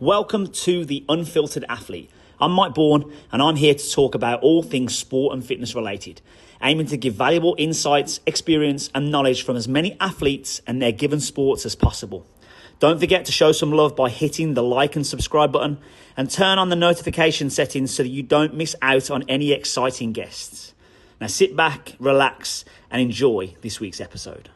Welcome to the Unfiltered Athlete. I'm Mike Bourne and I'm here to talk about all things sport and fitness related, aiming to give valuable insights, experience and knowledge from as many athletes and their given sports as possible. Don't forget to show some love by hitting the like and subscribe button and turn on the notification settings so that you don't miss out on any exciting guests. Now sit back, relax and enjoy this week's episode.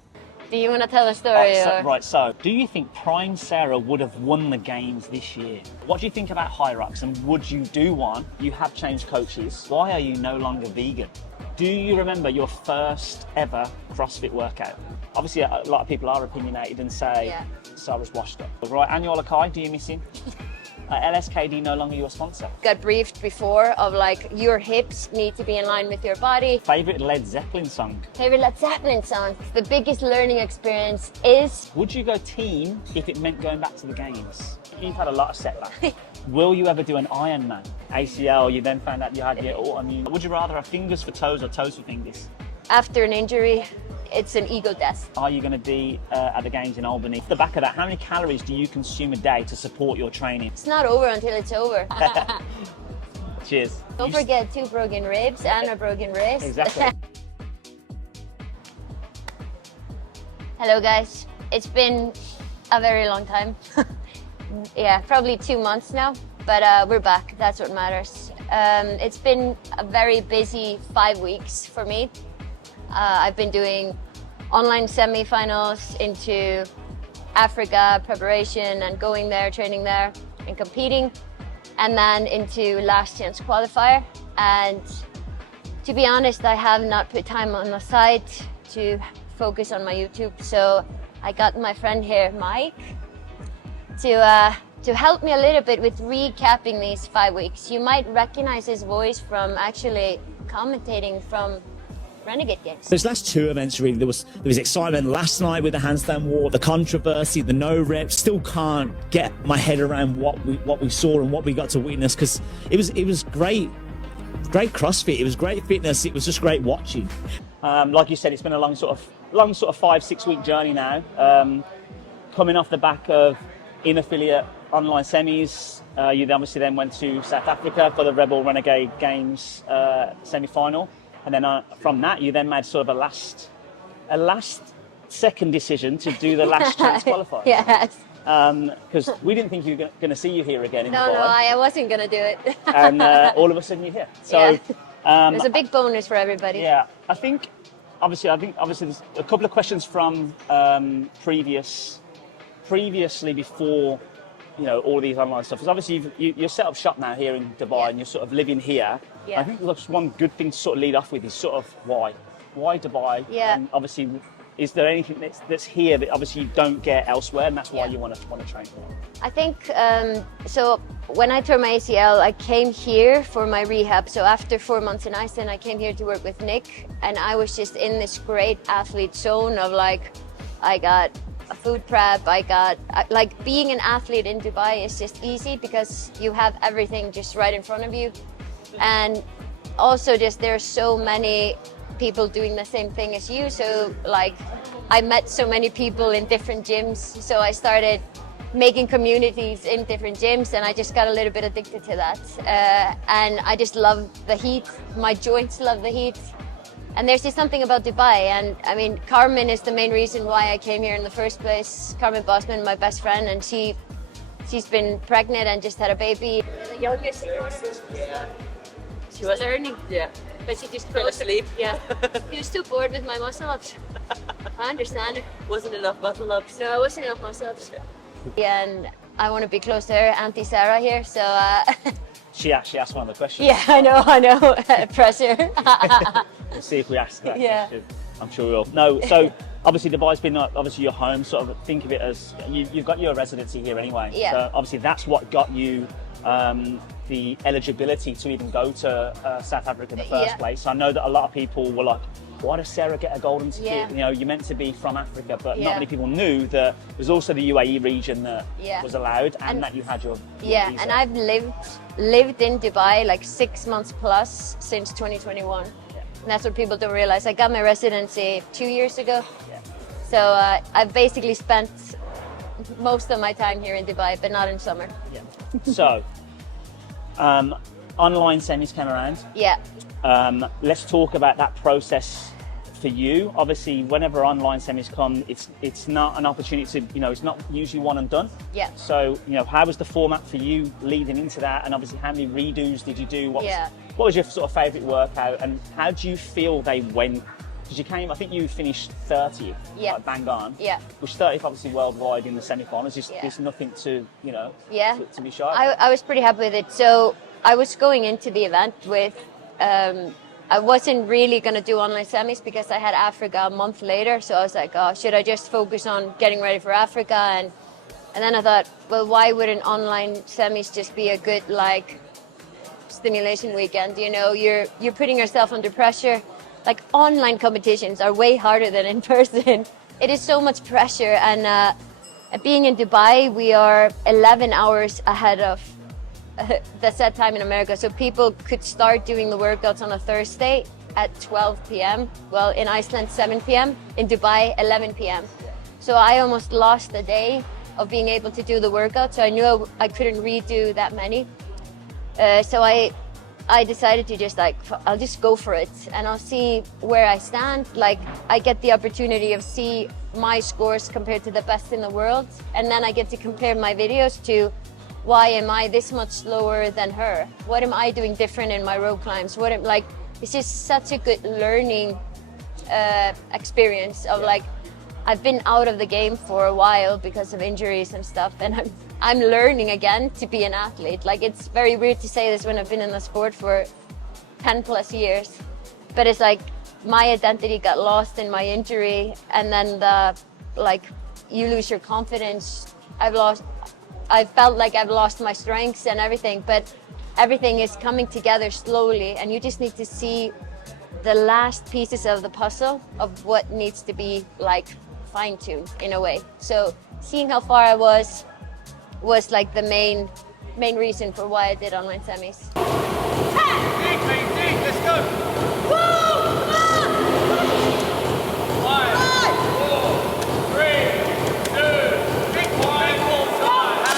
Do you want to tell a story? So do you think Prime Sara would have won the games this year? What do you think about High Rocks and would you do one? You have changed coaches. Why are you no longer vegan? Do you remember your first ever CrossFit workout? Obviously, a lot of people are opinionated and say Sara's washed up. Right, Annual Akai, do you miss him? LSKD no longer your sponsor. Got briefed before of like your hips need to be in line with your body. Favorite Led Zeppelin song? Favorite Led Zeppelin song. The biggest learning experience is... Would you go team if it meant going back to the games? You've had a lot of setbacks. Will you ever do an Ironman? ACL, you then found out you had your autoimmune. Would you rather have fingers for toes or toes for fingers? After an injury, it's an ego death. Are you going to be at the games in Albany? Off the back of that, how many calories do you consume a day to support your training? It's not over until it's over. Cheers. Don't forget 2 broken ribs and a broken wrist. Exactly. Hello guys. It's been a very long time. Yeah, probably 2 months now, but we're back. That's what matters. It's been a very busy 5 weeks for me. I've been doing online semi-finals into Africa preparation and going there, training there and competing, and then into last chance qualifier. And to be honest, I have not put time on the side to focus on my YouTube. So I got my friend here, Mike, to help me a little bit with recapping these 5 weeks. You might recognize his voice from actually commentating from Renegade Games. Those last 2 events, really, there was excitement last night with the handstand walk, the controversy, the no reps. Still can't get my head around what we saw and what we got to witness, because it was great CrossFit. It was great fitness. It was just great watching. Like you said, it's been a long sort of 5-6 week journey now. Coming off the back of in-affiliate online semis, you obviously then went to South Africa for the Rebel Renegade Games semi-final. And then from that, you then made sort of a last second decision to do the last chance qualifier. Yes. Because we didn't think you were going to see you here again in Dubai. No, I wasn't going to do it. And all of a sudden you're here. So there's a big bonus for everybody. Yeah, I think obviously there's a couple of questions from previously before, you know, all these online stuff. Because obviously you're set up shop now here in Dubai and you're sort of living here. Yeah. I think that's one good thing to sort of lead off with is sort of why Dubai? Yeah. And obviously, is there anything that's here that obviously you don't get elsewhere, and that's why you want to train? I think so. When I tore my ACL, I came here for my rehab. So after 4 months in Iceland, I came here to work with Nick, and I was just in this great athlete zone of like, I got a food prep. I got like being an athlete in Dubai is just easy because you have everything just right in front of you. And also just there's so many people doing the same thing as you. So like I met so many people in different gyms. So I started making communities in different gyms and I just got a little bit addicted to that. And I just love the heat. My joints love the heat. And there's just something about Dubai. And I mean, Carmen is the main reason why I came here in the first place. Carmen Bosman, my best friend, and she's been pregnant and just had a baby. The youngest she was learning, but she just fell asleep. Yeah, she was too bored with my muscle ups. I understand it. Wasn't enough muscle ups. No, it wasn't enough muscle ups. Yeah, and I want to be close to her, Auntie Sara here. So she actually asked one of the questions. Yeah, I know. Pressure. We'll see if we ask that question. I'm sure we will. No, so obviously Dubai's been obviously your home. Sort of think of it as you've got your residency here anyway. Yeah. So obviously that's what got you the eligibility to even go to South Africa in the first place. I know that a lot of people were like, why does Sara get a golden ticket? Yeah. You know, you're meant to be from Africa, but not many people knew that there's also the UAE region that was allowed and that you had your visa. And I've lived in Dubai like 6 months plus since 2021. And that's what people don't realize. I got my residency 2 years ago. So I've basically spent most of my time here in Dubai, but not in summer. Yeah. So, online semis came around. Yeah. Let's talk about that process for you. Obviously, whenever online semis come, it's not an opportunity to, it's not usually one and done. Yeah. So, how was the format for you leading into that? And obviously, how many redos did you do? What was your sort of favourite workout? And how do you feel they went? Because you came, I think you finished 30th, like bang on. Yeah. Which 30th obviously worldwide in the semi-finals. There's nothing to, to be shy of. I was pretty happy with it. So I was going into the event with, I wasn't really going to do online semis because I had Africa a month later. So I was like, oh, should I just focus on getting ready for Africa? And then I thought, well, why wouldn't online semis just be a good, like, stimulation weekend? You're putting yourself under pressure. Like, online competitions are way harder than in person. It is so much pressure. And being in Dubai, we are 11 hours ahead of the set time in America. So people could start doing the workouts on a Thursday at 12 p.m. Well, in Iceland, 7 p.m. In Dubai, 11 p.m. So I almost lost a day of being able to do the workout. So I knew I couldn't redo that many. So I decided to just I'll just go for it and I'll see where I stand. Like, I get the opportunity of see my scores compared to the best in the world. And then I get to compare my videos to why am I this much slower than her? What am I doing different in my rope climbs? It's just such a good learning experience of I've been out of the game for a while because of injuries and stuff, and I'm learning again to be an athlete. Like, it's very weird to say this when I've been in the sport for 10 plus years, but it's like my identity got lost in my injury, and then you lose your confidence. I felt like I've lost my strengths and everything, but everything is coming together slowly, and you just need to see the last pieces of the puzzle of what needs to be fine-tuned in a way. So seeing how far I was like the main reason for why I did online semis. Let's go! Woo! 5, 4, 3, 2, big one, full time.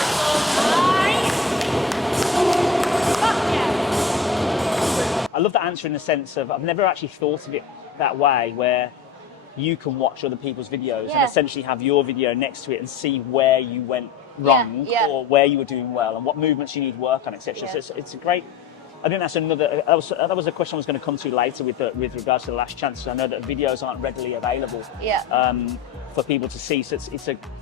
I love that answer in the sense of I've never actually thought of it that way, where you can watch other people's videos and essentially have your video next to it and see where you went wrong or where you were doing well and what movements you need work on, etc. So it's a great. I think that's another. That was a question I was going to come to later with regards to the last chance. I know that videos aren't readily available for people to see. So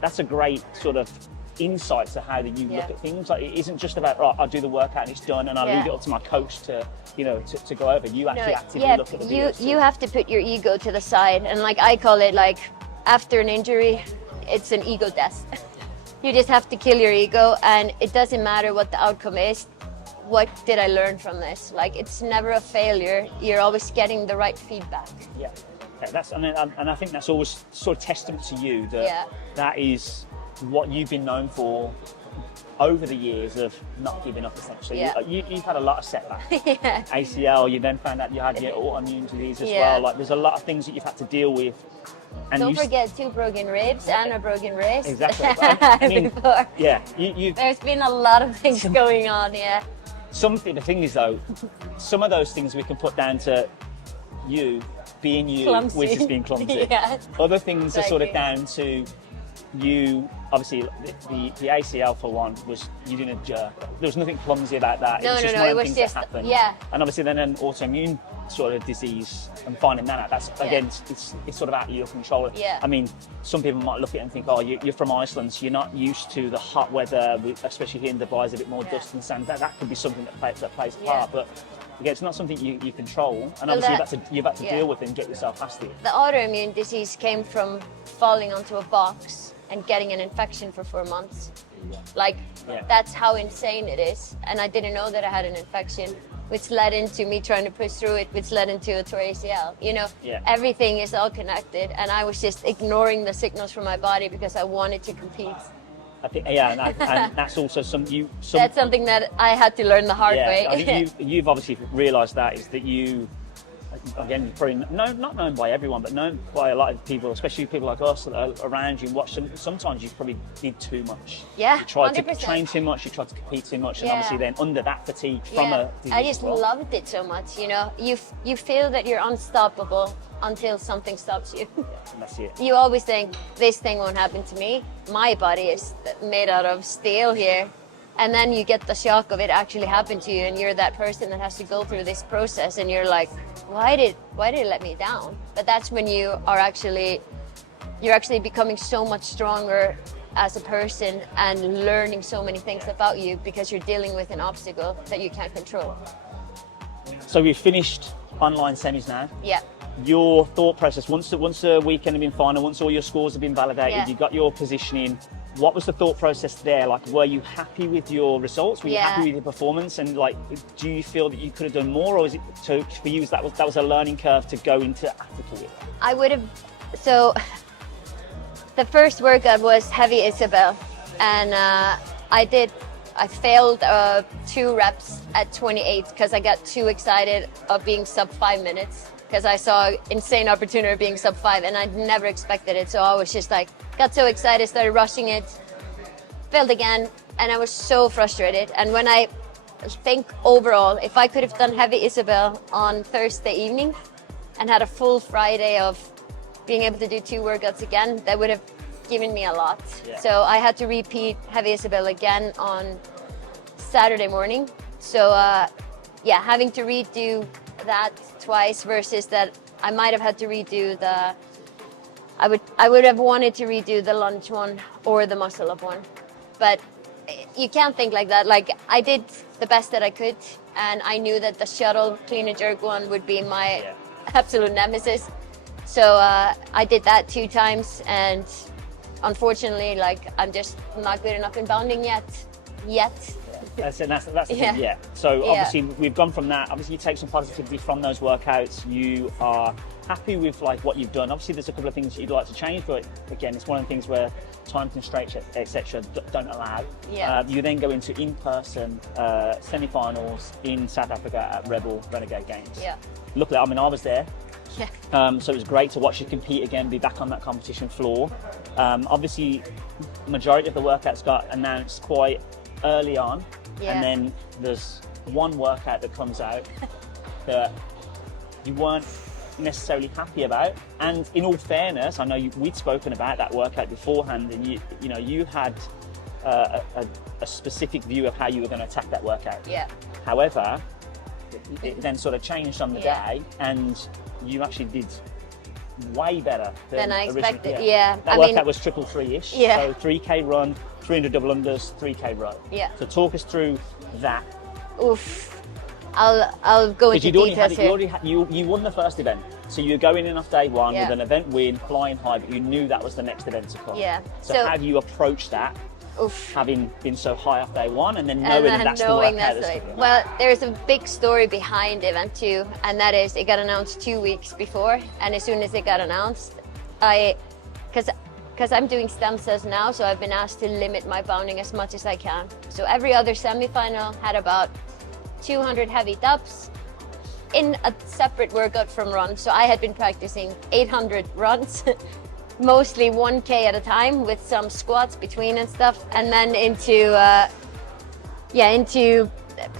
that's a great sort of insight to how you look at things. Like, it isn't just about, right, I'll do the workout and it's done and I'll leave it up to my coach to to go over. You actually actively look at the videos. You have to put your ego to the side, and I call it, after an injury, it's an ego death. You just have to kill your ego, and it doesn't matter what the outcome is. What did I learn from this? It's never a failure. You're always getting the right feedback. Yeah, okay, and I think that's always sort of testament to you that that is what you've been known for over the years of not giving up, essentially. You've had a lot of setbacks. ACL, you then found out you had your autoimmune disease as well. There's a lot of things that you've had to deal with. And don't forget 2 broken ribs and a broken wrist. Exactly. I mean, before. There's been a lot of things going on, The thing is, though, some of those things we can put down to you being you, clumsy. Which is being clumsy. Other things are sort of down to you. Obviously, the ACL, for one, was you didn't jerk. There was nothing clumsy about that. No, it was just no, one it of the was things just, that happened. And obviously then an autoimmune sort of disease and finding that out, that's, again, it's sort of out of your control. I mean, some people might look at it and think, oh, you're from Iceland, so you're not used to the hot weather, especially here in Dubai, there's a bit more dust and sand. That could be something that plays a part. But again, it's not something you control, and obviously you've had to deal with it and get yourself past it. The autoimmune disease came from falling onto a box and getting an infection for 4 months. That's how insane it is. And I didn't know that I had an infection, which led into me trying to push through it, which led into a torn ACL. Everything is all connected, and I was just ignoring the signals from my body because I wanted to compete. I think, and that's also that's something that I had to learn the hard way. I think you've obviously realised that is that you again, probably not known by everyone, but known by a lot of people, especially people like us that are around you and watch them. Sometimes you probably did too much. Yeah, you tried 100%. to train too much, you tried to compete too much, and Yeah. obviously then under that fatigue from a disease I just as well. loved it so much, you know. You feel that you're unstoppable until something stops you. And that's it. You always think, this thing won't happen to me. My body is made out of steel here. And then you get the shock of it actually happen to you, and you're that person that has to go through this process, and you're like, why did it let me down? But that's when you're actually becoming so much stronger as a person and learning so many things about you, because you're dealing with an obstacle that you can't control. So we've finished online semis now. Yeah. Your thought process, once the weekend had been final, once all your scores have been validated, Yeah. you got your positioning, what was the thought process there? Like, were you happy with your results? Were you Yeah. happy with your performance? And like, do you feel that you could have done more, or is it for you that was a learning curve to go into Africa with? I would have, so the first workout was heavy Isabel, and I failed 2 reps at 28 because I got too excited of being sub 5 minutes, because I saw insane opportunity of being sub 5, and I never expected it. So I was just like, got so excited, started rushing it, failed again, and I was so frustrated. And when I think overall, if I could have done heavy Isabel on Thursday evening and had a full Friday of being able to do 2 workouts again, that would have given me a lot. Yeah. So I had to repeat heavy Isabel again on Saturday morning. So yeah, having to redo that twice versus that I might have had to redo the, I would have wanted to redo the lunge one or the muscle up one. But you can't think like that. Like, I did the best that I could, and I knew that the shuttle clean and jerk one would be my absolute nemesis. So I did that 2 times, and unfortunately, like, I'm just not good enough in bounding yet. That's the thing, yeah. So obviously we've gone from that. Obviously you take some positivity from those workouts. You are happy with like what you've done. Obviously there's a couple of things that you'd like to change, but again, it's one of the things where time constraints, etc., don't allow. Yeah. You then go into in-person semi-finals in South Africa at Rebel Renegade Games. Yeah. Luckily, I mean, I was there. Yeah. So it was great to watch you compete again, be back on that competition floor. Obviously, majority of the workouts got announced quite early on, and then there's one workout that comes out that you weren't necessarily happy about. And in all fairness, I know we'd spoken about that workout beforehand, and you had a specific view of how you were going to attack that workout. Yeah. However, it then sort of changed on the day, and you actually did way better than I originally. expected. Yeah. That workout was 333-ish. Yeah. So 3K run, 300 double unders, 3K row. Yeah. So talk us through that. Oof. I'll go into details here. You won the first event, so you're going in off day one Yeah. with an event win, flying high, but you knew that was the next event to come. Yeah. So how do you approach that? Oof. Having been so high off day one, and then And knowing then that that's knowing the workout that's that's like, coming. well, there's a big story behind event 2, and that is it got announced 2 weeks before, and as soon as it got announced, because I'm doing stem cells now, so I've been asked to limit my bounding as much as I can. So every other semifinal had about 200 heavy dubs in a separate workout from runs. So I had been practicing 800 runs, mostly 1K at a time with some squats between and stuff, and then into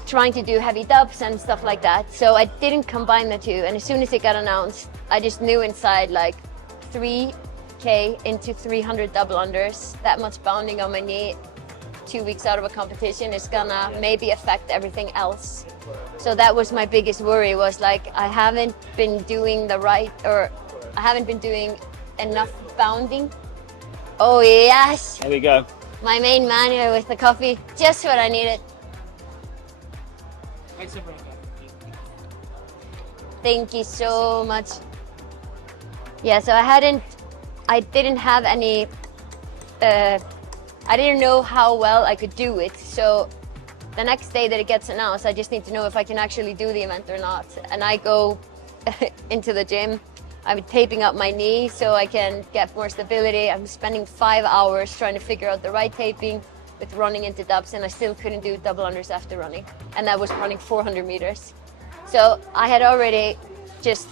trying to do heavy dubs and stuff like that. So I didn't combine the 2, and as soon as it got announced, I just knew inside, like, 3K into 300 double unders, that much bounding on my knee 2 weeks out of a competition is gonna maybe affect everything else. So that was my biggest worry, was like, I haven't been doing enough bounding. Oh yes, There we go. my main man here with the coffee, just what I needed. Thank you so much. Yeah, so I didn't have any, I didn't know how well I could do it. So the next day that it gets announced, I just need to know if I can actually do the event or not. And I go into the gym. I'm taping up my knee so I can get more stability. I'm spending 5 hours trying to figure out the right taping with running into dubs, and I still couldn't do double unders after running. And that was running 400 meters. So I had already just,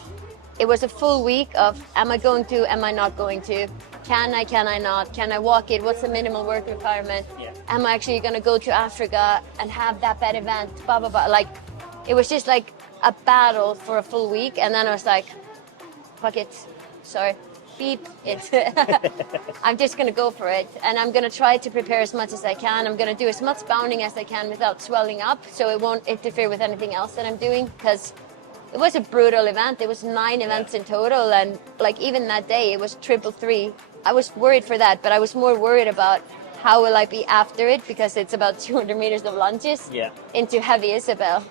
it was a full week of, am I going to, am I not going to? Can I not? Can I walk it? What's the minimal work requirement? Yeah. Am I actually going to go to Africa and have that bad event? Blah, blah, blah. Like, it was just like a battle for a full week. And then I was like, fuck it. Sorry. Beep it. I'm just going to go for it. And I'm going to try to prepare as much as I can. I'm going to do as much bounding as I can without swelling up, so it won't interfere with anything else that I'm doing, because it was a brutal event. It was 9 events in total, and like even that day, it was 333. I was worried for that, but I was more worried about how will I be after it, because it's about 200 meters of lunges into heavy Isabel.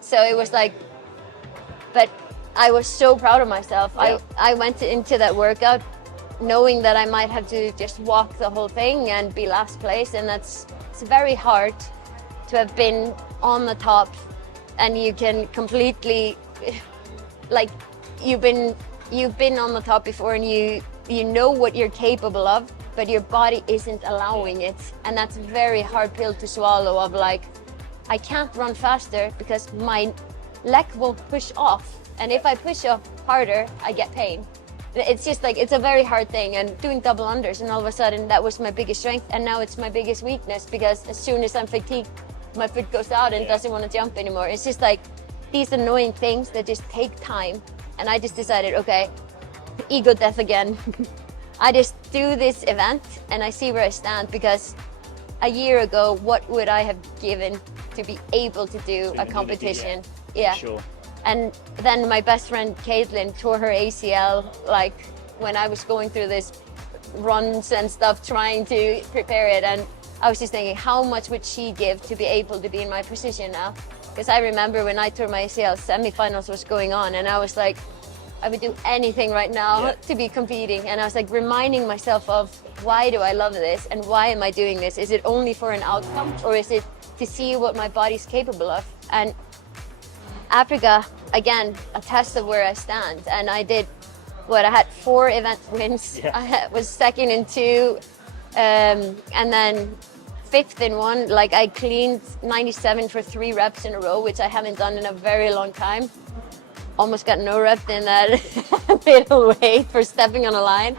So it was like, but I was so proud of myself. Yeah. I went into that workout knowing that I might have to just walk the whole thing and be last place, and it's very hard to have been on the top, and you can completely, like, you've been on the top before, and you know what you're capable of, but your body isn't allowing it, and that's a very hard pill to swallow. Of like, I can't run faster because my leg won't push off, and if I push off harder, I get pain. It's just like, it's a very hard thing. And doing double unders, and all of a sudden that was my biggest strength, and now it's my biggest weakness, because as soon as I'm fatigued, my foot goes out and doesn't want to jump anymore. It's just like these annoying things that just take time. And I just decided, okay, ego death again. I just do this event and I see where I stand, because a year ago, what would I have given to be able to do a competition? Yeah. Sure. And then my best friend Caitlin tore her ACL, like when I was going through this runs and stuff, trying to prepare it. And I was just thinking, how much would she give to be able to be in my position now? Because I remember when I tore my ACL, semifinals was going on, and I was like, I would do anything right now to be competing. And I was like reminding myself of, why do I love this, and why am I doing this? Is it only for an outcome, or is it to see what my body's capable of? And Africa, again, a test of where I stand. And I did what, I had 4 event wins. I was second in 2, and then 5th in 1. Like, I cleaned 97 for 3 reps in a row, which I haven't done in a very long time. Almost got no rep in that middle weight for stepping on a line.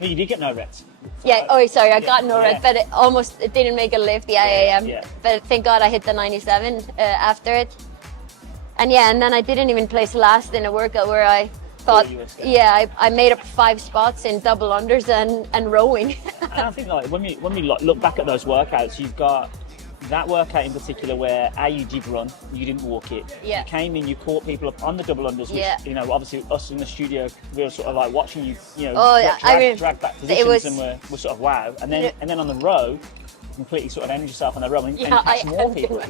Well, you did get no reps. Yeah, oh, sorry, I got no rep, but it didn't make a lift, the IAM. But thank God I hit the 97 after it. And and then I didn't even place last in a workout where I thought, I made up 5 spots in double unders and rowing. And I think, like, when we look back at those workouts, you've got that workout in particular where you did run, you didn't walk it. Yeah. You came in, you caught people up on the double unders, which, you know, obviously us in the studio, we were sort of like watching you, drag back positions, and we're sort of wow. And then on the row, completely sort of end yourself on the row and catch more people.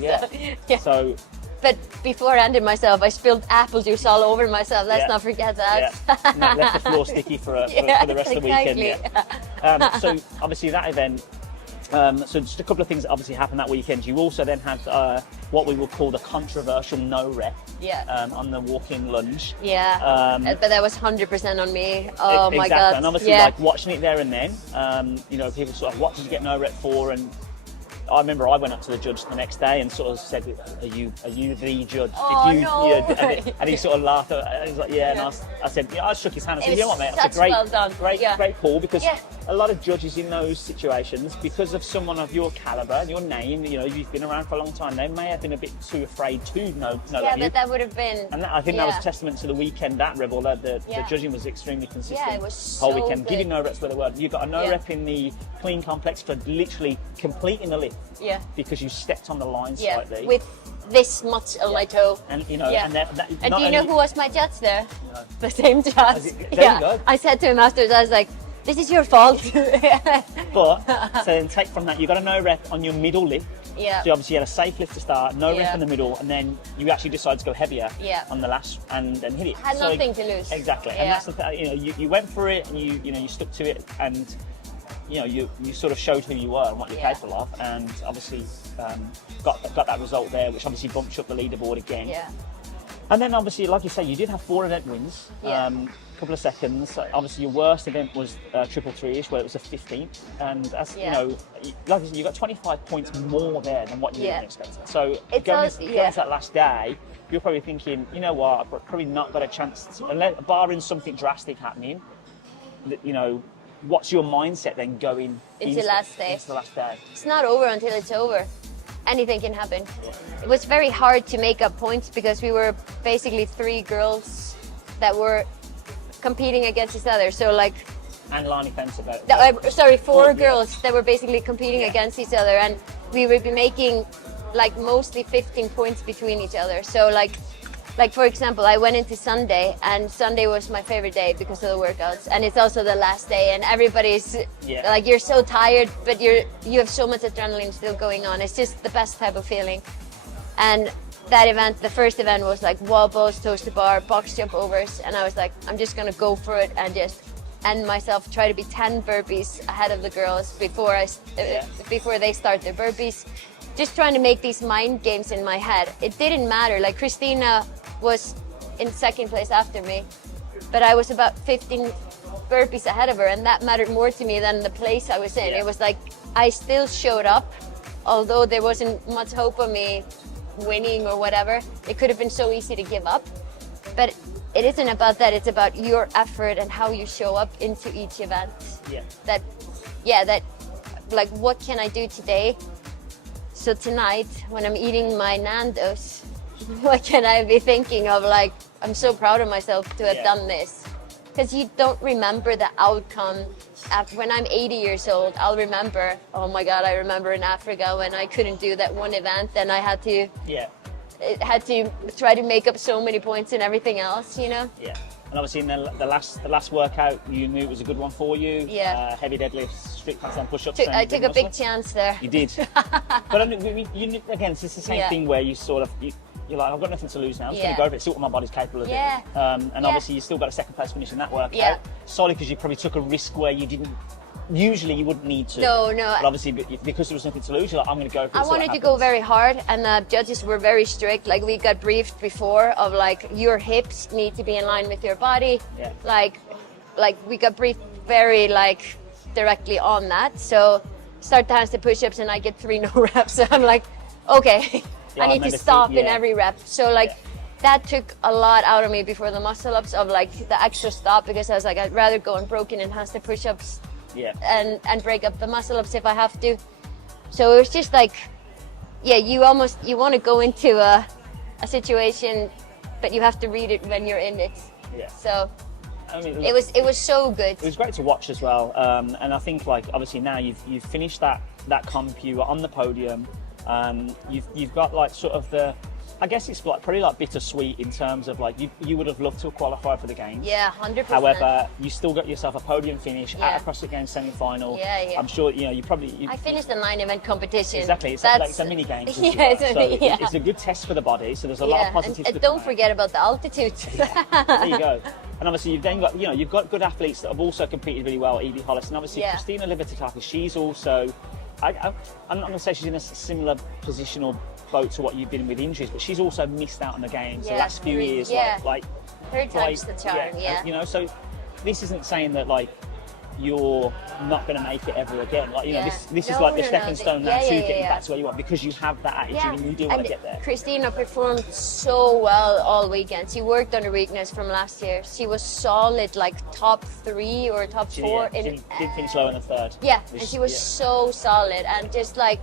So. But before I ended myself, I spilled apple juice all over myself. Let's not forget that. And that left the floor sticky for the rest of the weekend. So obviously that event, so just a couple of things that obviously happened that weekend. You also then had what we will call the controversial no rep on the walk-in lunge. But that was 100% on me. Oh my God. And obviously like watching it there and then, you know, people sort of, what did you get no rep for? And I remember I went up to the judge the next day and sort of said, "Are you the judge?" Oh, no. And he sort of laughed. And he was like, "Yeah." And I said, "Yeah." I shook his hand and said, "You know what, mate? That's a well done. great call." Because a lot of judges in those situations, because of someone of your caliber, your name, you know, you've been around for a long time, they may have been a bit too afraid to know you. But that would have been. And I think that was a testament to the weekend at Rebel. That the judging was extremely consistent. Yeah, it was so whole weekend. good. Giving no reps where they were. You got a no rep in the clean complex for literally completing the lift. Because you stepped on the line slightly. With this much on my toe. And you know, and do you know who was my judge there? No. The same judge. There you go. I said to him afterwards, I was like, "This is your fault." But so then take from that, you got a no rep on your middle lift. Yeah. So obviously you had a safe lift to start, no rep in the middle, and then you actually decided to go heavier on the last and hit it. Had nothing to lose. Exactly. And that's the thing, you know, you went for it and you stuck to it, and you know, you sort of showed who you were and what you're capable of, and obviously got that result there, which obviously bumped you up the leaderboard again. And then obviously, like you say, you did have 4 event wins, a couple of seconds. Obviously, your worst event was 333-ish, where it was a 15th, and that's you know, like I said, you got 25 points more there than what you were expecting. So going into that last day, you're probably thinking, you know what, I've probably not got a chance to, unless, barring something drastic happening, you know, what's your mindset then going Into the last day. Into the last day. It's not over until it's over. Anything can happen. It was very hard to make up points because we were basically 3 girls that were competing against each other. So like, And Lani Fence about 4 girls that were basically competing against each other, and we would be making like mostly 15 points between each other. So like for example, I went into Sunday, and Sunday was my favorite day because of the workouts, and it's also the last day, and everybody's like, you're so tired, but you have so much adrenaline still going on. It's just the best type of feeling. And that event, the first event, was like wall balls, toes to bar, box jump overs, and I was like, I'm just gonna go for it and just end myself, try to be 10 burpees ahead of the girls before they start their burpees. Just trying to make these mind games in my head. It didn't matter. Like, Christina was in 2nd place after me, but I was about 15 burpees ahead of her, and that mattered more to me than the place I was in. It was like, I still showed up, although there wasn't much hope of me winning or whatever. It could have been so easy to give up, but it isn't about that. It's about your effort and how you show up into each event. That like, what can I do today? So tonight, when I'm eating my Nando's, what can I be thinking of? Like, I'm so proud of myself to have done this. Because you don't remember the outcome. When I'm 80 years old, I'll remember, oh my God, I remember in Africa when I couldn't do that one event, and I had to try to make up so many points and everything else, you know? Yeah. And obviously in the last workout, you knew it was a good one for you. Yeah. Heavy deadlifts, strict handstand push-ups. I took a big chance there. You did. But I mean, again, it's the same thing where you sort of, you're like, I've got nothing to lose now. I'm just going to go for it, see what my body's capable of doing. And obviously you still got a 2nd place finish in that workout. Solely because you probably took a risk where you didn't, usually you wouldn't need to. No. But obviously because there was nothing to lose, you're like, I'm going to go for it. I wanted to go very hard, and the judges were very strict. Like, we got briefed before of like, your hips need to be in line with your body. Like we got briefed very like directly on that. So start the handstand push-ups, and I get 3 no reps. So I'm like, okay, I need to stop in every rep. So like, that took a lot out of me before the muscle-ups of like the extra stop, because I was like, I'd rather go unbroken and handstand push-ups and break up the muscle-ups if I have to. So it was just like, you want to go into a situation, but you have to read it when you're in it. So I mean, it was so good. It was great to watch as well, and I think, like, obviously now you've finished that comp, you were on the podium. You've got like sort of the, I guess it's like probably like bittersweet in terms of like you would have loved to qualify for the games. 100%. However, you still got yourself a podium finish at a CrossFit Games semi-final. I'm sure you probably. I finished the 9-event competition. Exactly, it's a mini games. It's a good test for the body. So there's a lot of positives. And don't forget about the altitude. There you go. And obviously you've then got you've got good athletes that have also competed really well. Evie Hollis, and obviously Christina Livertataki. She's also. I'm not going to say she's in a similar position or boat to what you've been in with injuries, but she's also missed out on the games the last few years. Like third time's the charm. You know, so this isn't saying that like you're not going to make it ever again. Like this is like the stepping stone now to getting back to where you want, because you have that attitude and you do want to get there. Christina performed so well all weekend. She worked on her weakness from last year. She was solid, like top 3 or top 4. She did finish lower than 3rd. And she was so solid and just like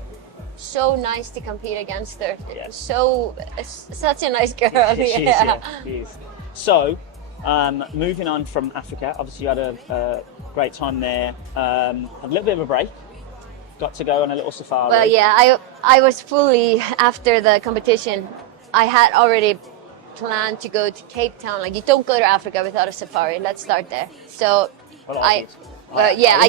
so nice to compete against her. Such a nice girl. She is. So, moving on from Africa, obviously you had a great time there. Had a little bit of a break. Got to go on a little safari. Well, I was fully, after the competition, I had already planned to go to Cape Town. Like, you don't go to Africa without a safari. Let's start there. So I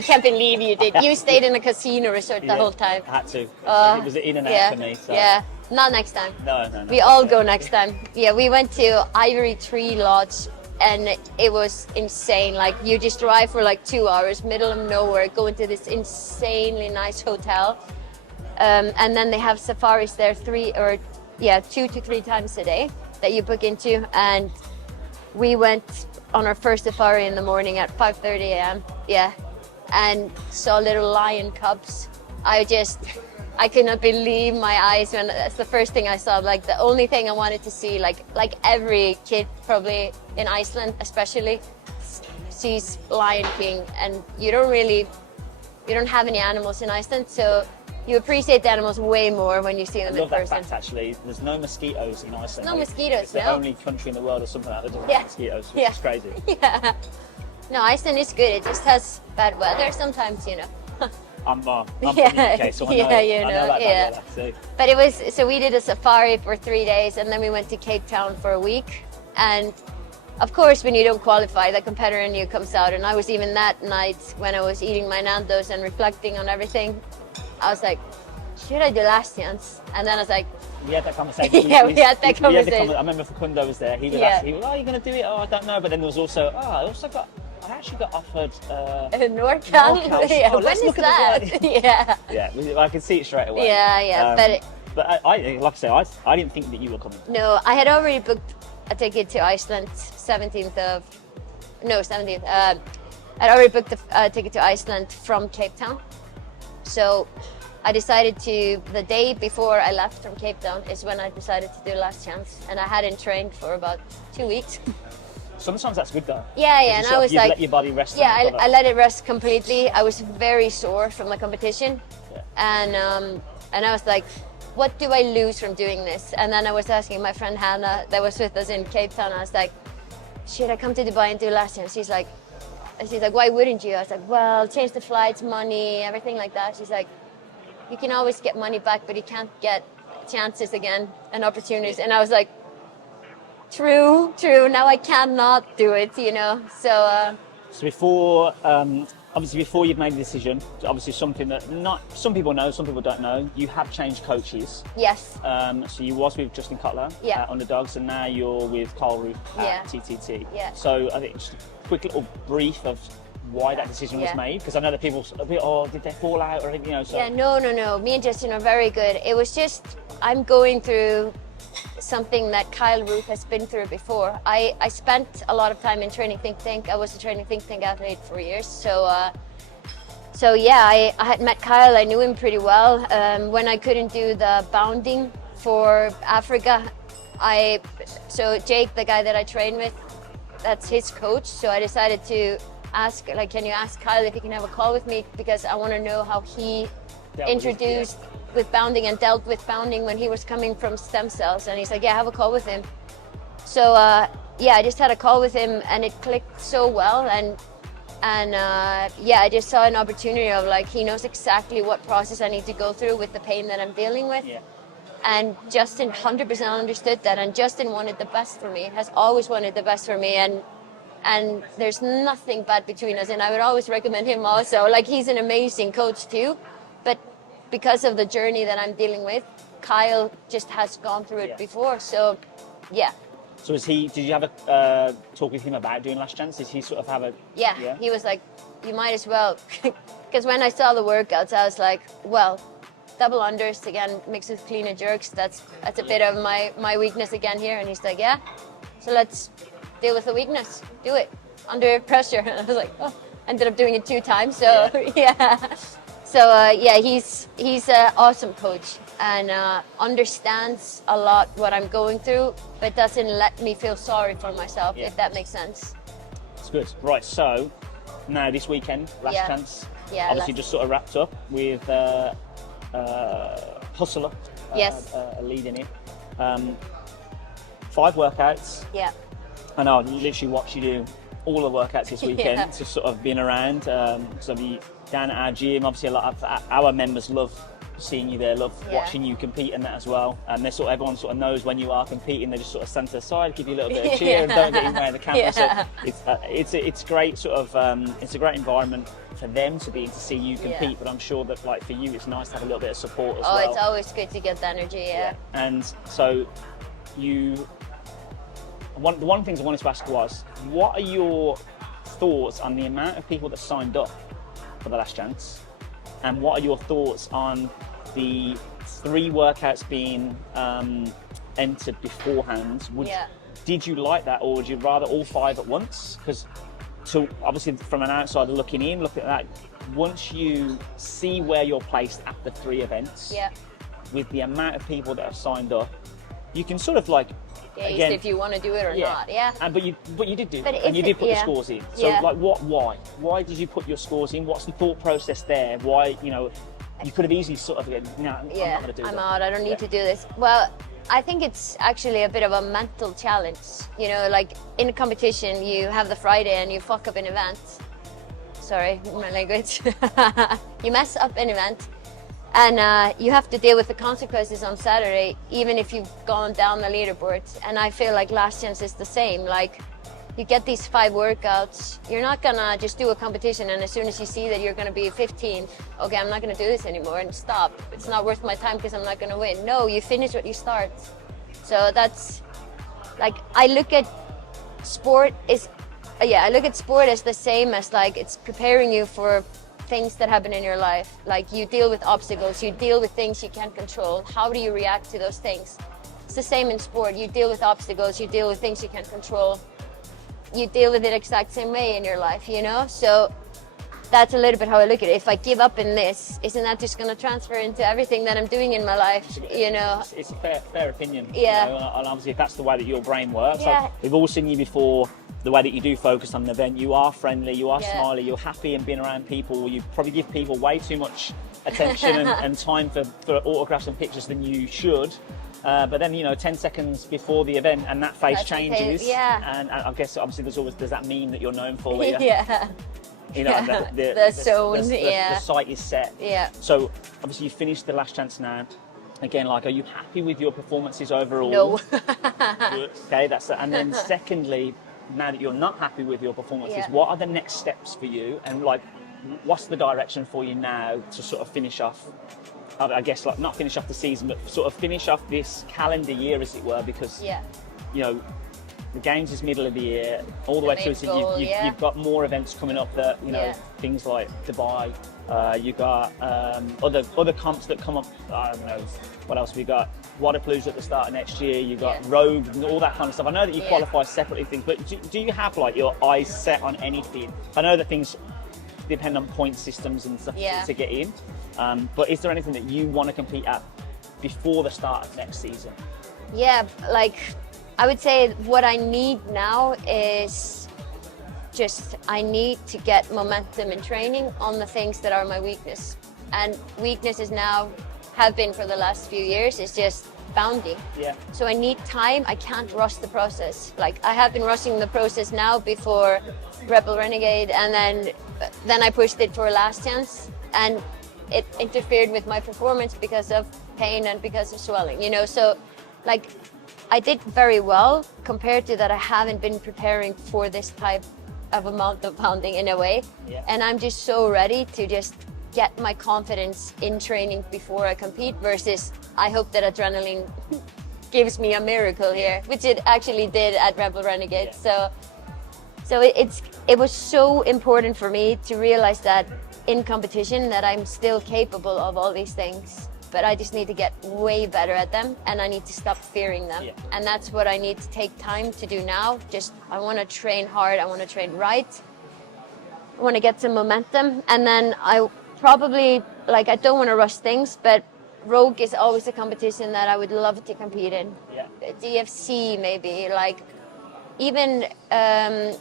can't believe you did. You stayed in a casino resort the whole time. I had to. It was in and out for me. So. Yeah, not next time. No. We all go next time. Yeah, we went to Ivory Tree Lodge, and it was insane. Like, you just drive for like 2 hours, middle of nowhere, go into this insanely nice hotel, and then they have safaris there 2 to 3 times a day that you book into. And we went on our first safari in the morning at 5:30 a.m. and saw little lion cubs. I I could not believe my eyes when that's the first thing I saw. Like the only thing I wanted to see, like every kid probably in Iceland especially, sees Lion King, and you don't have any animals in Iceland, so you appreciate the animals way more when you see them I love in that person. fact, actually. There's no mosquitoes in Iceland. No mosquitoes, It's the no. only country in the world or something like that that doesn't Yeah. have mosquitoes, which Yeah. is crazy. Yeah. No, Iceland is good. It just has bad weather sometimes, you know. I'm from Yeah. the UK, so I know, Yeah, you I know, know that yeah. bad weather, so. But it was, so we did a safari for 3 days, and then we went to Cape Town for a week. And of course, when you don't qualify, the competitor in you comes out. And I was even that night when I was eating my Nando's and reflecting on everything, I was like, should I do last chance? And then I was like, We had that conversation. Yeah, we had that conversation. I remember Facundo was there. He was Yeah. asking, oh, are you going to do it? Oh, I don't know. But then there was also, I actually got offered. NorCal? NorCal. Yeah, Oh, when let's is look at that? Yeah. Yeah, I could see it straight away. Yeah, but But like I say, I didn't think that you were coming. no, I had already booked a ticket to Iceland 17th. I'd already booked a ticket to Iceland from Cape Town. So I decided the day before I left from Cape Town is when I decided to do Last Chance. And I hadn't trained for about 2 weeks. Sometimes that's good though. Yeah, and I was you like, let your body rest. yeah, and I let it rest completely. I was very sore from the competition. Yeah. And I was like, what do I lose from doing this? And then I was asking my friend Hannah that was with us in Cape Town, I was like, should I come to Dubai and do Last Chance? She's like, why wouldn't you? I was like, well, change the flights, money, everything like that. She's like, you can always get money back, but you can't get chances again and opportunities. And I was like, true. Now I cannot do it, you know. So before, obviously, before you've made a decision, obviously something that not some people know, some people don't know. You have changed coaches. yes, So you was with Justin Cutler Yeah. at Underdogs, and now you're with Carl Ruth Yeah. at TTT. Yeah. So I think just a quick little brief of why that decision was Yeah. made, because I know that people a bit, oh, did they fall out or anything, you know? So yeah, no. Me and Justin are very good. It was just I'm going through something that Kyle Ruth has been through before. I spent a lot of time in training think tank. I was a training think tank athlete for years. So yeah, I had met Kyle. I knew him pretty well. When I couldn't do the bounding for Africa, so Jake, the guy that I train with, that's his coach. So I decided to ask, like, can you ask Kyle if he can have a call with me, because I want to know how he Dealt with it, introduced with bounding and dealt with bounding when he was coming from stem cells. And he's like, yeah, have a call with him. So yeah, I just had a call with him and it clicked so well. And yeah, I just saw an opportunity of, like, he knows exactly what process I need to go through with the pain that I'm dealing with. Yeah. And Justin 100% understood that, and Justin wanted the best for me, has always wanted the best for me, and there's nothing bad between us, and I would always recommend him also. Like, he's an amazing coach too, but because of the journey that I'm dealing with, Kyle just has gone through it Yeah. before, so yeah. So did you have a talk with him about doing Last Chance? Did he sort of have a... Yeah, he was like, you might as well, because when I saw the workouts, I was like, well, double unders again mixed with clean and jerks, that's a bit of my weakness again here. And he's like, yeah, so let's deal with the weakness, do it under pressure. And I was like, oh, ended up doing it 2 times, so yeah. So yeah, he's an awesome coach and understands a lot what I'm going through, but doesn't let me feel sorry for myself, if that makes sense. It's good. Right, so now this weekend, Last Yeah. Chance, Yeah, obviously just sort of wrapped up with Hustler, Yes. leading it. 5 workouts. Yeah. I know, I literally watched you do all the workouts this weekend, Yeah. just sort of being around. So we down at our gym, obviously a lot of our members love seeing you there, love watching you compete and that as well. And they everyone sort of knows when you are competing, they just sort of stand to the side, give you a little bit of cheer and don't get in the way of the camera. Yeah. So it's great sort of, it's a great environment for them to be in to see you compete, Yeah. but I'm sure that, like, for you it's nice to have a little bit of support as Oh, well. it's always good to get the energy, yeah. And so the one of the things I wanted to ask was, what are your thoughts on the amount of people that signed up for the Last Chance, and what are your thoughts on the 3 workouts being entered beforehand? Did you like that, or would you rather all 5 at once? Because, so obviously from an outsider looking in, look at that, once you see where you're placed after 3 events, Yeah. with the amount of people that have signed up, you can sort of like, Gauge again, if you want to do it or not. Yeah. And but you did do But it, and you if did it- put yeah. the scores in. So Yeah. like, why did you put your scores in? What's the thought process there? Why, you know, you could have easily sort of, no, I'm not going to do I'm that. out. I don't need Yeah. to do this. Well, I think it's actually a bit of a mental challenge. You know, like in a competition, you have the Friday and you fuck up an event. Sorry, my language. You mess up an event, and you have to deal with the consequences on Saturday, even if you've gone down the leaderboard. And I feel like last chance is the same. Like, you get these 5 workouts, you're not gonna just do a competition and as soon as you see that you're gonna be 15th, okay, I'm not gonna do this anymore and stop. It's not worth my time because I'm not gonna win. No, you finish what you start. So that's, like, I look at sport as the same as, like, it's preparing you for things that happen in your life. Like, you deal with obstacles, you deal with things you can't control. How do you react to those things? It's the same in sport. You deal with obstacles, you deal with things you can't control. You deal with it exact same way in your life, you know? So that's a little bit how I look at it. If I give up in this, isn't that just going to transfer into everything that I'm doing in my life, you know? It's a fair opinion. Yeah. You know, and obviously, if that's the way that your brain works, Yeah. like, we've all seen you before. The way that you do focus on an event, you are friendly, you are Yeah. smiley, you're happy and being around people. You probably give people way too much attention and time for autographs and pictures than you should. But then, you know, 10 seconds before the event and that face That's okay, changes. yeah. And I guess obviously there's that meme that you're known for where Yeah. you know, The zone, yeah. the sight is set. Yeah. So obviously you finished the last chance now. Again, like, are you happy with your performances overall? No. Okay, that's it. And then secondly, now that you're not happy with your performances, Yeah. what are the next steps for you? And like, what's the direction for you now to sort of finish off? I guess, like, not finish off the season, but sort of finish off this calendar year, as it were, because Yeah. you know, the games is middle of the year, all the way main through. So goal, yeah. you've got more events coming up that, you know, Yeah. things like Dubai. You got other comps that come up. I don't know what else we got. Waterpalooza at the start of next year. You got Yeah. Rogue and all that kind of stuff. I know that you Yeah. qualify separately things, but do you have like your eyes set on anything? I know that things depend on point systems and stuff Yeah. to get in. But is there anything that you want to compete at before the start of next season? Yeah, like, I would say what I need now is just, I need to get momentum in training on the things that are my weakness. And weaknesses now have been for the last few years is just bounding. Yeah. So I need time. I can't rush the process. Like, I have been rushing the process now before Rebel Renegade, and then I pushed it for last chance, and it interfered with my performance because of pain and because of swelling, you know? So, like, I did very well compared to that. I haven't been preparing for this type of amount of pounding in a way. Yeah. And I'm just so ready to just get my confidence in training before I compete versus I hope that adrenaline gives me a miracle here, which it actually did at Rebel Renegade. Yeah. So it was so important for me to realize that in competition that I'm still capable of all these things, but I just need to get way better at them and I need to stop fearing them. Yeah. And that's what I need to take time to do now. Just, I want to train hard, I want to train right, I want to get some momentum, and then I probably, like, I don't want to rush things, but Rogue is always a competition that I would love to compete in. Yeah. DFC maybe, like, even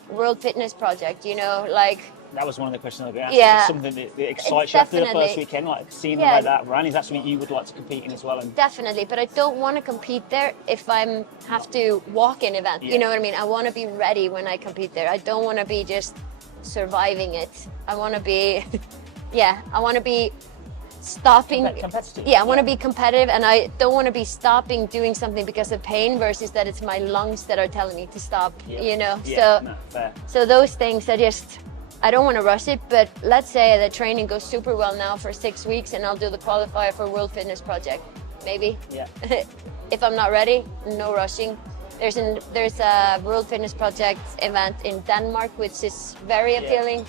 World Fitness Project, you know, like. That was one of the questions I was going to ask. Yeah. Is it something that excites you after the Definitely. first weekend, like seeing Yeah. like that run? Is that something you would like to compete in as well? And Definitely, but I don't want to compete there if I have to walk an event. Yeah. You know what I mean? I want to be ready when I compete there. I don't want to be just surviving it. I want to be, yeah, I want to be stopping. competitive. Yeah, I want to be competitive, and I don't want to be stopping doing something because of pain versus that it's my lungs that are telling me to stop. Yeah. You know, Yeah, so no, fair. so those things I don't want to rush it, but let's say the training goes super well now for 6 weeks and I'll do the qualifier for World Fitness Project, maybe. Yeah. If I'm not ready, no rushing. There's a World Fitness Project event in Denmark, which is very Yeah. appealing.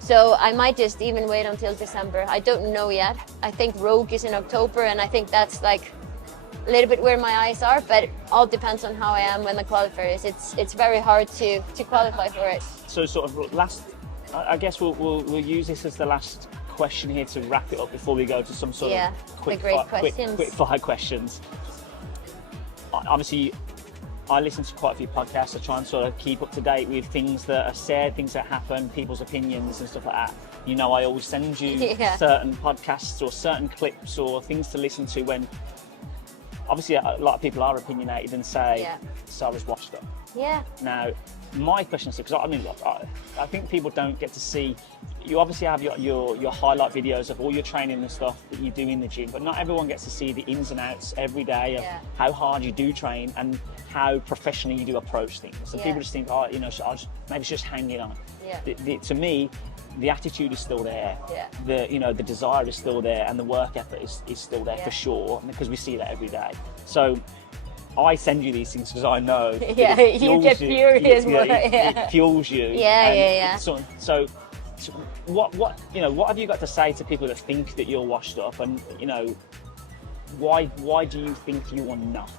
So I might just even wait until December. I don't know yet. I think Rogue is in October, and I think that's like a little bit where my eyes are, but it all depends on how I am when the qualifier is. It's very hard to qualify for it. So sort of last, I guess we'll use this as the last question here to wrap it up before we go to some sort Yeah, of quick the great fire, questions. quick fire questions. Obviously, I listen to quite a few podcasts. I try and sort of keep up to date with things that are said, things that happen, people's opinions and stuff like that. You know, I always send you Yeah. certain podcasts or certain clips or things to listen to when, obviously, a lot of people are opinionated and say, Yeah. Sara's washed up. Yeah. Now, my question is, because I mean, look, I think people don't get to see, you obviously have your highlight videos of all your training and stuff that you do in the gym, but not everyone gets to see the ins and outs every day of Yeah. how hard you do train and how professionally you do approach things. So Yeah. people just think, oh, you know, maybe it's just hanging on. Yeah. To me, the attitude is still there. Yeah. The desire is still there, and the work effort is still there Yeah. for sure, because we see that every day. So I send you these things because I know that Yeah, it you fuels get furious more, it yeah. fuels you. Yeah, and yeah. So what have you got to say to people that think that you're washed up, and you know, why do you think you are not?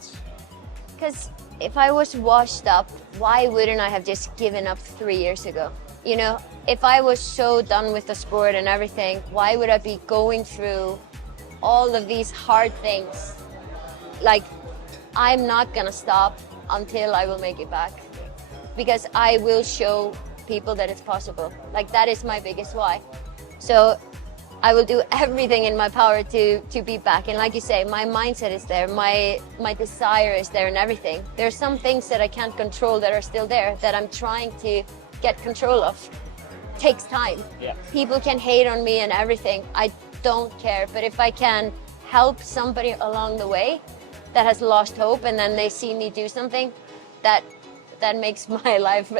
Because if I was washed up, why wouldn't I have just given up 3 years ago? You know, if I was so done with the sport and everything, why would I be going through all of these hard things? Like, I'm not gonna stop until I will make it back, because I will show people that it's possible. Like, that is my biggest why. So I will do everything in my power to be back. And like you say, my mindset is there, my desire is there, and everything. There are some things that I can't control that are still there that I'm trying to get control of. Takes time. Yeah. People can hate on me and everything. I don't care. But if I can help somebody along the way that has lost hope, and then they see me do something, that makes my life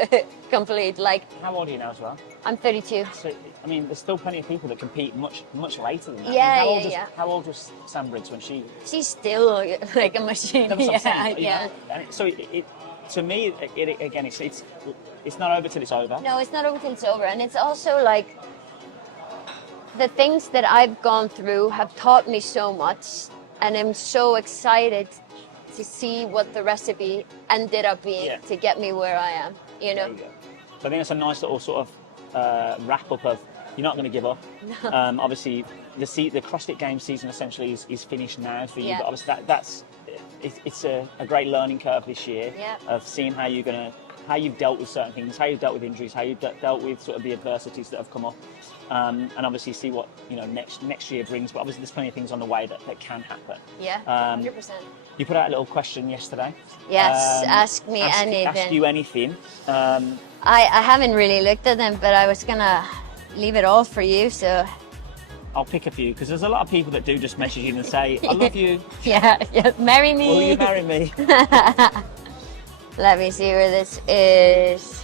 complete. Like, How old are you now as well? I'm 32. So, I mean, there's still plenty of people that compete much later than that. Yeah, I mean, yeah. How old was Sam Briggs when she? She's still like a machine. That's what I'm saying, you Yeah. know? And so to me, again, it's not over till it's over. No, it's not over till it's over. And it's also like, the things that I've gone through have taught me so much, and I'm so excited to see what the recipe ended up being to get me where I am, you know? There you go. So I think that's a nice little sort of wrap up of, you're not going to give up. No. Obviously, the CrossFit Games season essentially is finished now for you, Yeah. but obviously it's a great learning curve this year Yeah. of seeing how you've dealt with certain things, how you've dealt with injuries, how you've dealt with sort of the adversities that have come up, and obviously see what, you know, next year brings. But obviously there's plenty of things on the way that can happen. Yeah, 100%. You put out a little question yesterday. Yes, ask me anything. Ask you anything. I haven't really looked at them, but I was gonna leave it all for you, so I'll pick a few, because there's a lot of people that do just message you and say, I love you, yeah, marry me. will you marry me? Let me see where this is.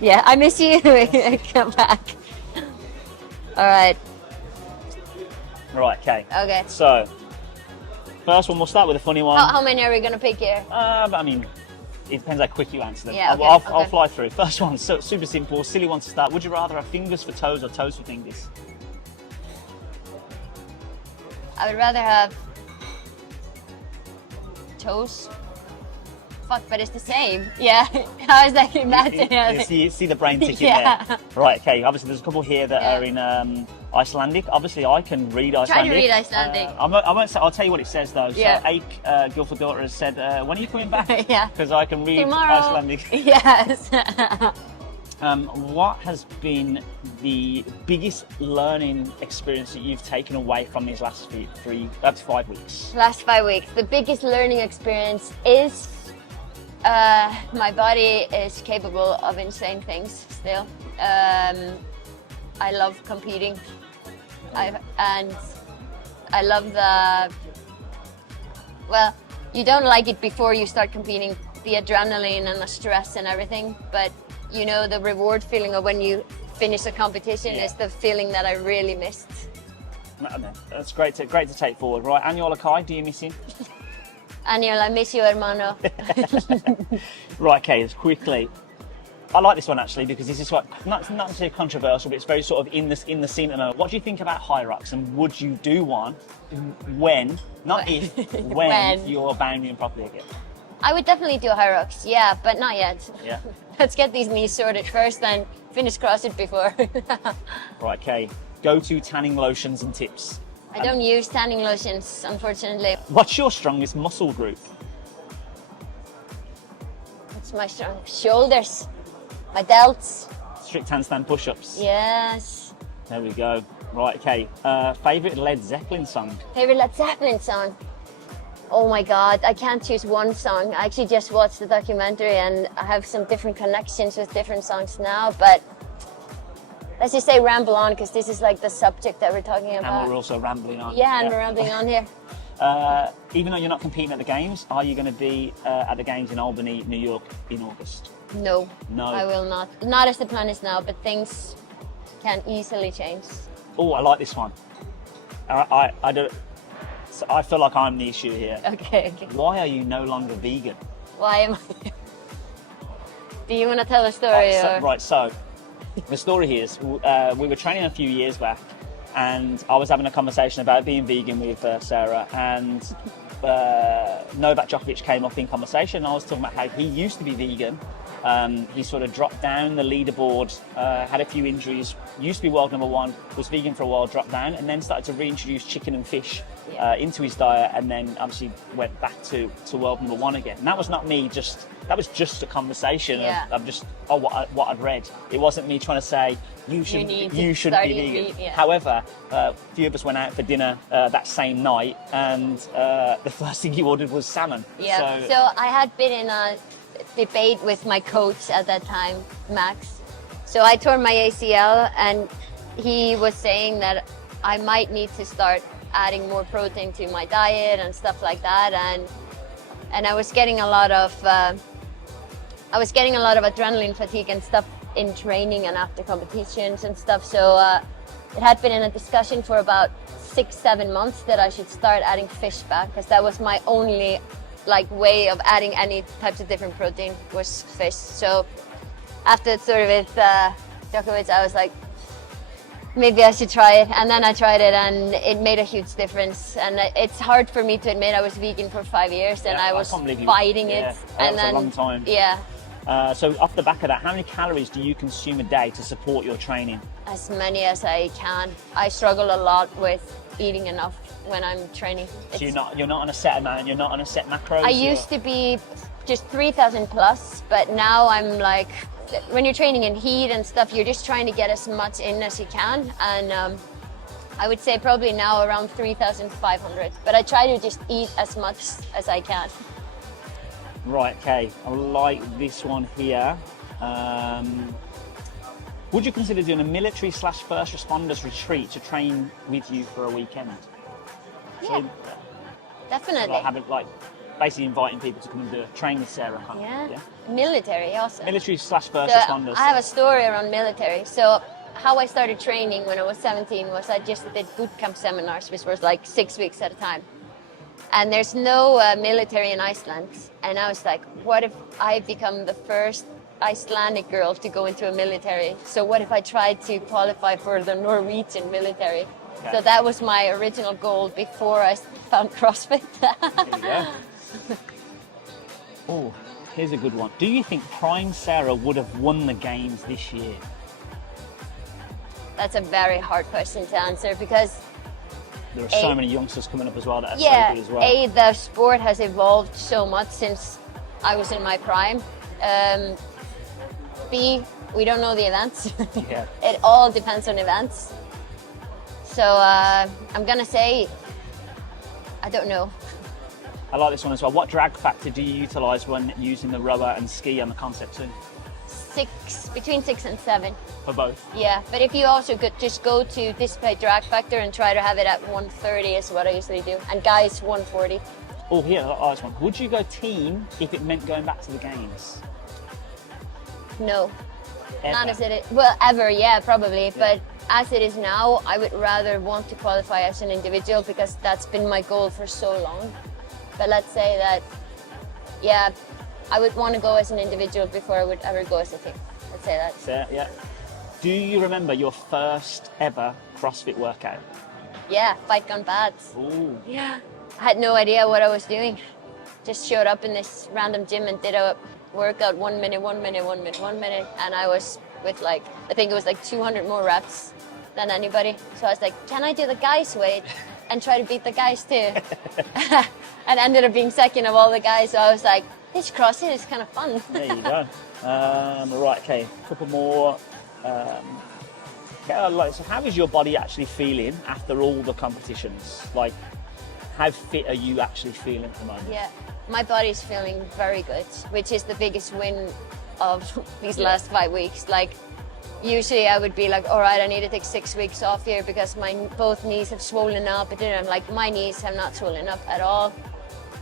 Yeah, I miss you. Come back. All right. Right, okay. Okay. So, first one, we'll start with a funny one. How many are we gonna pick here? But I mean, it depends how quick you answer them. Yeah, okay, I'll okay. fly through. First one, so super simple, silly one to start. Would you rather have fingers for toes or toes for fingers? I would rather have toes. Fuck, but it's the same. Yeah. How is that imagine? You see the brain ticking Yeah. there. Right, okay. Obviously, there's a couple here that Yeah. are in Icelandic. Obviously, I can read Icelandic. Try to read Icelandic. I won't say, I'll tell you what it says though. Yeah. So, Ake Gylfadóttir has said, when are you coming back? Yeah. Because I can read Tomorrow. Icelandic. Yes. What has been the biggest learning experience that you've taken away from these last 5 weeks? Last 5 weeks, the biggest learning experience is my body is capable of insane things still. I love competing, and I love well, you don't like it before you start competing, the adrenaline and the stress and everything, but you know, the reward feeling of when you finish a competition is the feeling that I really missed. That's great to take forward. Right, Anjola Kai, do you miss him? Aniel, I miss you, hermano. Right, okay, let's quickly. I like this one actually because this is not necessarily controversial, but it's very sort of in the scene at the moment. What do you think about high rocks, and would you do one when, not if, when you're bounding properly again? I would definitely do high rocks, yeah, but not yet. Yeah. Let's get these knees sorted first, then finish CrossFit before. Right, okay. go-to tanning lotions and tips. I don't use tanning lotions, unfortunately. What's your strongest muscle group? It's my strong shoulders, my delts. Strict handstand push-ups. Yes. There we go. Right, okay. Favorite Led Zeppelin song? Favorite Led Zeppelin song? Oh my God, I can't choose one song. I actually just watched the documentary and I have some different connections with different songs now, but let's just say Ramble On, because this is like the subject that we're talking about. And we're also rambling on. Yeah, and we're rambling on here. Even though you're not competing at the Games, are you going to be at the Games in Albany, New York in August? No. No. I will not. Not as the plan is now, but things can easily change. Oh, I like this one. I don't. So I feel like I'm the issue here. Okay. Why are you no longer vegan? Why am I? Do you want to tell a story? So the story here is we were training a few years back, and I was having a conversation about being vegan with Sara, and Novak Djokovic came up in conversation. And I was talking about how he used to be vegan. He sort of dropped down the leaderboard, had a few injuries, used to be world number one, was vegan for a while, dropped down, and then started to reintroduce chicken and fish into his diet, and then obviously went back to world number one again. And that was not me, that was just a conversation of just what I'd read. It wasn't me trying to say you shouldn't be vegan. Yeah. However, a few of us went out for dinner that same night, and the first thing he ordered was salmon. Yeah. So I had been in a debate with my coach at that time, Max. So I tore my ACL, and he was saying that I might need to start adding more protein to my diet and stuff like that, and I was getting a lot of adrenaline fatigue and stuff in training and after competitions and stuff. So it had been in a discussion for about 6-7 months that I should start adding fish back, because that was my only way of adding any types of different protein was fish. So after sort of with Djokovic, I was like, maybe I should try it. And then I tried it, and it made a huge difference. And it's hard for me to admit I was vegan for 5 years, and I was fighting it. And then a long time. Yeah. So off the back of that, how many calories do you consume a day to support your training? As many as I can. I struggle a lot with eating enough when I'm training. So you're not on a set amount, you're not on a set macros? I used to be just 3,000 plus, but now I'm like, when you're training in heat and stuff, you're just trying to get as much in as you can. And I would say probably now around 3,500, but I try to just eat as much as I can. Right, okay, I like this one here. Would you consider doing a military/first responders retreat to train with you for a weekend? Yeah, so, definitely. Basically inviting people to come and train with Sara. Yeah. Military also. Military/first responders. I have a story around military. So how I started training when I was 17 was I just did boot camp seminars, which was like 6 weeks at a time. And there's no military in Iceland. And I was like, what if I become the first Icelandic girl to go into a military? So what if I tried to qualify for the Norwegian military? Okay. So that was my original goal before I found CrossFit. There you go. Oh, here's a good one. Do you think Prime Sara would have won the Games this year? That's a very hard question to answer, because there are so many youngsters coming up as well that are so good as well. The sport has evolved so much since I was in my prime. B, we don't know the events. Yeah. It all depends on events. So I'm gonna say, I don't know. I like this one as well. What drag factor do you utilise when using the rower and ski on the Concept 2? Between 6 and 7. For both? Yeah, but if you also could just go to display drag factor and try to have it at 130 is what I usually do. And guys, 140. Oh, here, I like this one. Would you go team if it meant going back to the Games? No. Ever? Not as it is. Well, ever, yeah, probably. Yeah. But as it is now, I would rather want to qualify as an individual, because that's been my goal for so long. But let's say that, yeah, I would want to go as an individual before I would ever go as a team. Let's say that. So, yeah. Do you remember your first ever CrossFit workout? Yeah, Fight Gone Bad. Ooh. Yeah. I had no idea what I was doing. Just showed up in this random gym and did a workout 1 minute, 1 minute, 1 minute, 1 minute. And I was with I think it was 200 more reps. than anybody. So I was like, can I do the guys' weight and try to beat the guys too? And ended up being second of all the guys. So I was like, this CrossFit is kind of fun. There you go. Right, okay, a couple more. So how is your body actually feeling after all the competitions? Like, how fit are you actually feeling at the moment? Yeah, my body's feeling very good, which is the biggest win of these last 5 weeks. Like, usually I would be like, all right, I need to take 6 weeks off here because my both knees have swollen up. But then I'm like, my knees have not swollen up at all.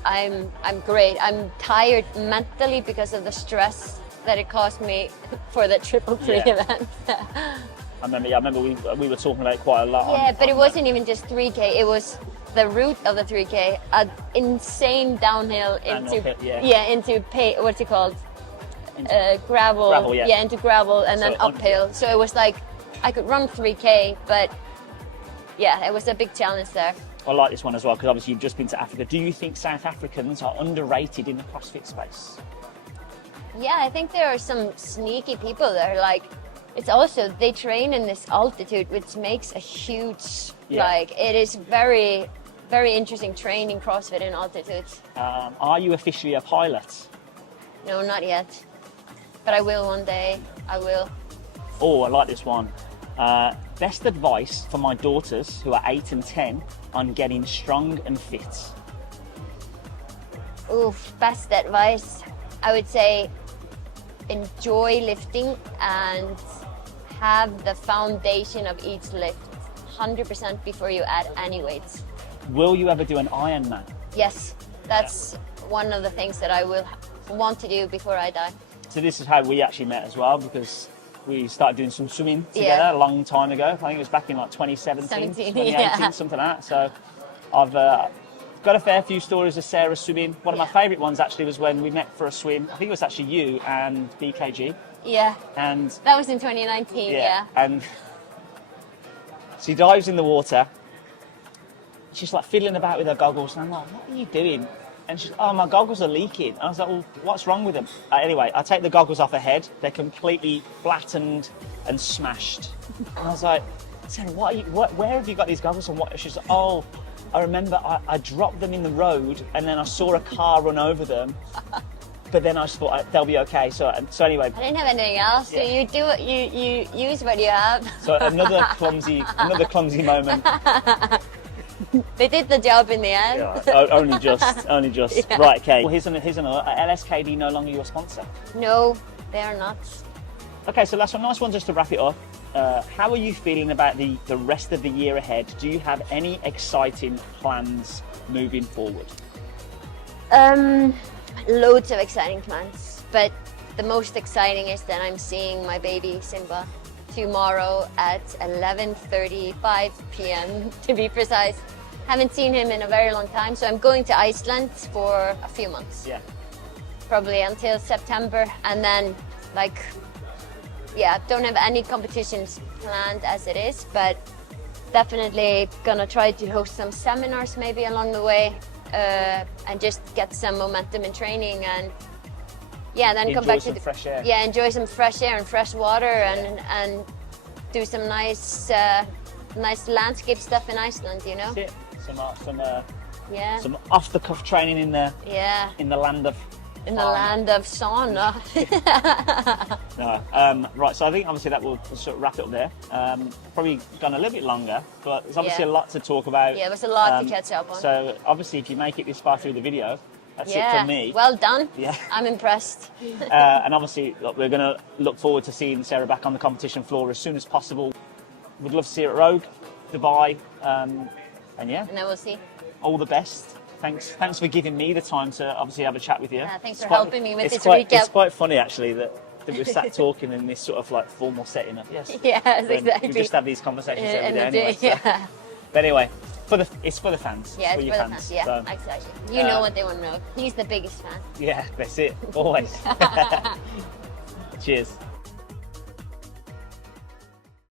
I'm great. I'm tired mentally because of the stress that it caused me for the triple three event. I remember we were talking about it quite a lot. Yeah, but it wasn't even just 3K. It was the route of the 3K, an insane downhill into what's it called? Gravel. Gravel, yeah. Into gravel and then uphill. So it was like I could run 3K, but yeah, it was a big challenge there. I like this one as well because obviously you've just been to Africa. Do you think South Africans are underrated in the CrossFit space? Yeah, I think there are some sneaky people there. Like, it's also, they train in this altitude, which makes a huge, like, it is very, very interesting training CrossFit in altitude. Are you officially a pilot? No, not yet. But I will one day. I will. Oh, I like this one. Best advice for my daughters who are 8 and 10 on getting strong and fit. Oof, best advice. I would say enjoy lifting and have the foundation of each lift 100% before you add any weights. Will you ever do an Ironman? Yes, that's one of the things that I will want to do before I die. So this is how we actually met as well, because we started doing some swimming together a long time ago. I think it was back in like 2017, 2018, something like that. So I've got a fair few stories of Sara swimming. One of my favourite ones actually was when we met for a swim. I think it was actually you and BKG. Yeah. And that was in 2019, And she dives in the water. She's like fiddling about with her goggles. And I'm like, what are you doing? And she's, oh, my goggles are leaking. And I was like, well, what's wrong with them? Anyway, I take the goggles off her head. They're completely flattened and smashed. And I was like, Sara, where have you got these goggles and what? She's like, oh, I remember I dropped them in the road and then I saw a car run over them. But then I just thought they'll be okay. So anyway. I didn't have anything else. So you do what you use what you have. So another clumsy moment. They did the job in the end. Yeah, only just. Yeah. Right, okay. Well, here's another. LSKD no longer your sponsor? No, they are not. Okay, so last one, nice one just to wrap it up. How are you feeling about the rest of the year ahead? Do you have any exciting plans moving forward? Loads of exciting plans, but the most exciting is that I'm seeing my baby Simba tomorrow at 11:35 p.m. to be precise. Haven't seen him in a very long time, so I'm going to Iceland for a few months. Yeah. Probably until September, and then don't have any competitions planned as it is, but definitely gonna try to host some seminars maybe along the way, and just get some momentum in training, and then come back to fresh air. Yeah, enjoy some fresh air and fresh water, and do some nice landscape stuff in Iceland, you know. That's it. Some off the cuff training in the land of sauna. No. Right, so I think obviously that will sort of wrap it up there. Probably gone a little bit longer, but there's obviously a lot to talk about. Yeah, there's a lot to catch up on. So obviously if you make it this far through the video, that's it from me. Well done. Yeah. I'm impressed. And obviously we're going to look forward to seeing Sara back on the competition floor as soon as possible. We'd love to see her at Rogue, Dubai, and then we'll see. All the best. Thanks for giving me the time to obviously have a chat with you. Thanks for helping me with this recap. It's quite funny actually that we're sat talking in this sort of like formal setting up. Yes. Yes, exactly. We just have these conversations every day anyway. Yeah. But anyway, it's for the fans. Yeah, it's for your for the fans. fans. Yeah, So, exactly. You know what they want to know. He's the biggest fan. yeah, that's it. Always. Cheers.